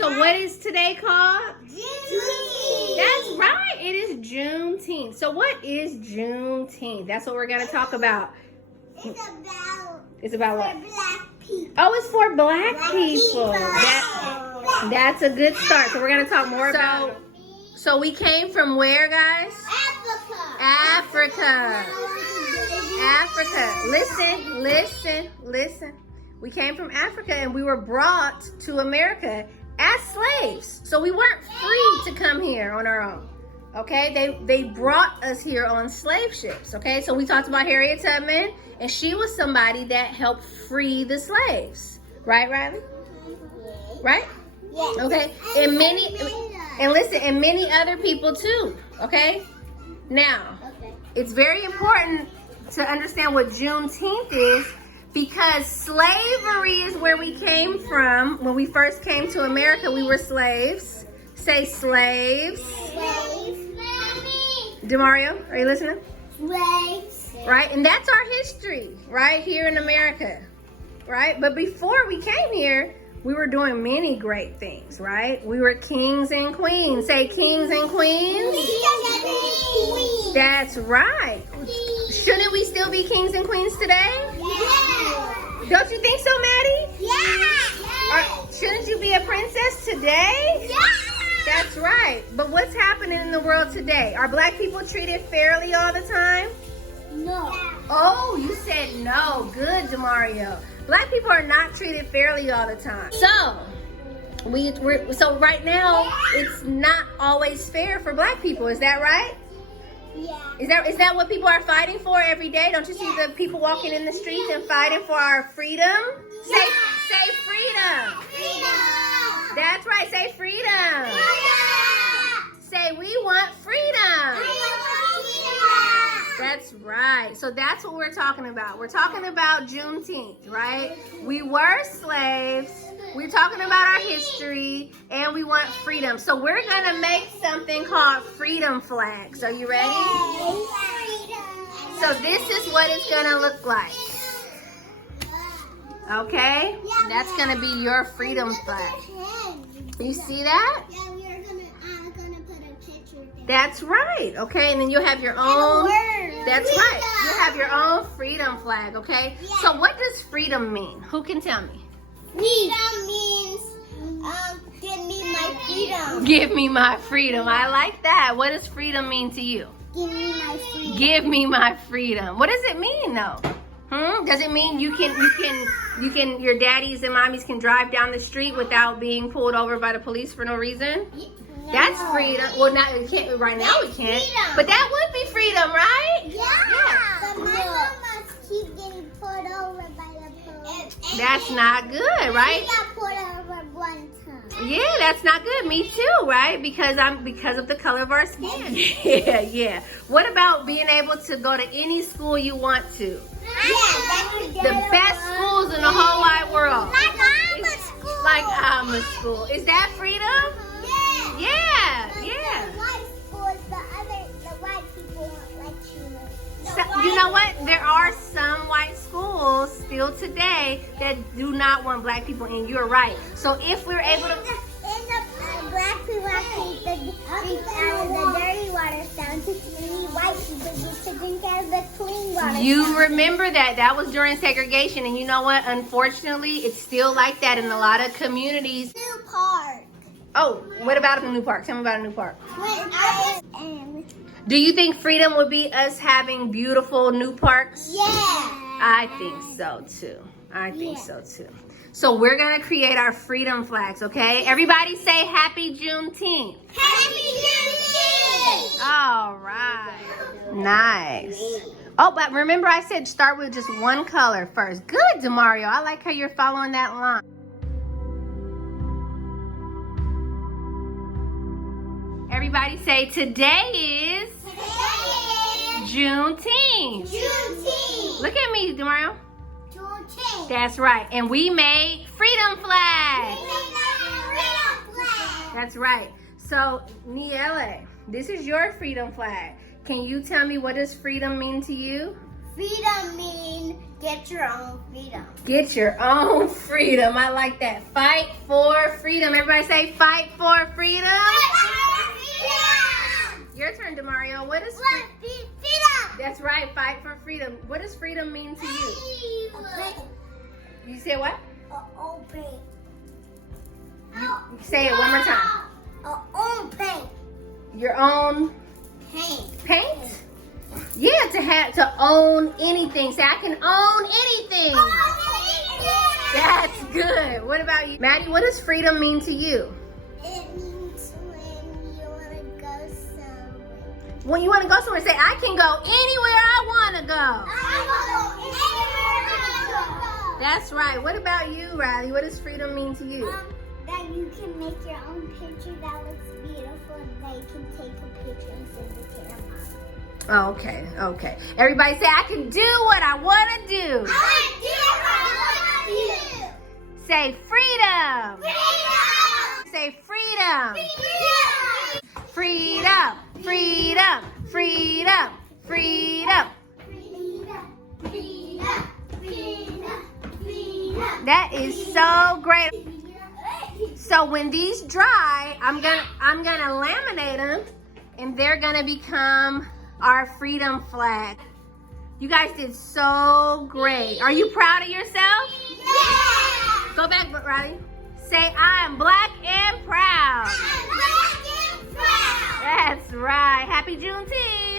so what is today called? Juneteenth. That's right. It is Juneteenth. So what is Juneteenth? That's what we're going to talk about. It's about for what? black people. Oh, it's for black people. People. That's a good start. So we're going to talk more about it. So we came from where, guys? Africa. Listen. We came from Africa and we were brought to America as slaves. So we weren't free to come here on our own. Okay, they brought us here on slave ships. Okay, so we talked about Harriet Tubman, and she was somebody that helped free the slaves. Right, Riley? Right? Yes. Okay, and many other people too. Okay, now it's very important to understand what Juneteenth is, because slavery is where we came from. When we first came to America, we were slaves. Say slaves. Slaves. Demario, are you listening? Slaves. Right, and that's our history right here in America, right? But before we came here, we were doing many great things, right? We were kings and queens. Say kings and queens. That's right. Shouldn't we still be kings and queens today? Yeah. Don't you think so, Maddie? Yeah. Shouldn't you be a princess today? Yeah. That's right. But what's happening in the world today? Are black people treated fairly all the time? No. Oh, you said no. Good, Demario. Black people are not treated fairly all the time. So, so right now, it's not always fair for black people. Is that right? Yeah. Is that what people are fighting for every day? Don't you see the people walking in the streets and fighting for our freedom? Yeah. Say freedom. Freedom. That's right. Say freedom. Freedom. Say we want freedom. Freedom. That's right. So that's what we're talking about. We're talking about Juneteenth, right? We were slaves. We're talking about our history, and we want freedom. So we're going to make something called freedom flags. Are you ready? So this is what it's going to look like. Okay? That's going to be your freedom flag. You see that? Yeah, we're gonna put a picture there. That's right. Okay, and then you'll have your own. That's right. You have your own freedom flag, okay? Yeah. So what does freedom mean? Who can tell me? Freedom means, give me my freedom. Give me my freedom. I like that. What does freedom mean to you? Give me my freedom. Give me my freedom. What does it mean though? Does it mean you can, your daddies and mommies can drive down the street without being pulled over by the police for no reason? No. That's freedom. Well, not we can't right now. We can't. Freedom. But that would be freedom, right? Yeah. But my mama keep getting pulled over by the police. That's not good, right? She got pulled over one time. Yeah, that's not good. Me too, right? Because of the color of our skin. Yeah. What about being able to go to any school you want to? Yeah, The best schools in the whole wide world. Like I'm a school. Is that freedom? Yeah. The white schools, the white people won't let you. So, you know what? There are some white schools still today that do not want black people in. You're right. So if we're able to... Black people actually drink out of the dirty water fountain to we white people get to drink out of the clean water. You remember that. That was during segregation. And you know what? Unfortunately, it's still like that in a lot of communities. New park. Oh, what about a new park? Tell me about a new park. And Do you think freedom would be us having beautiful new parks? yeah. I think so too. So we're going to create our freedom flags, okay? Everybody say Happy Juneteenth. Happy Juneteenth. All right. Nice. Oh, but remember I said start with just one color first. Good, Demario. I like how you're following that line. Everybody say today is Juneteenth. Juneteenth. Look at me, Demario. Juneteenth. That's right. And we made freedom flags. That's right. So, Niele, this is your freedom flag. Can you tell me what does freedom mean to you? Freedom means get your own freedom. Get your own freedom. I like that. Fight for freedom. Everybody say fight for freedom. Your turn, DeMario. What is freedom? That's right. Fight for freedom. What does freedom mean to you? You say what? Open. Say it one more time. Own paint. Your own paint? Yeah, to own anything. Say, I can own anything. That's good. What about you? Maddie, what does freedom mean to you? It means when you want to go somewhere. When you want to go somewhere, say, I can go anywhere I want to go. That's right. What about you, Riley? What does freedom mean to you? That you can make your own picture that looks beautiful and that you can take a picture and send it to your mom. Okay. Everybody say, I can do what I want to do. Say freedom. Say freedom. Freedom. Freedom. Freedom. Freedom. That is so great. So when these dry, I'm gonna laminate them, and they're gonna become our freedom flag. You guys did so great. Are you proud of yourself? Yeah! Go back, Riley. Say, I am black and proud. I'm black and proud. That's right. Happy Juneteenth.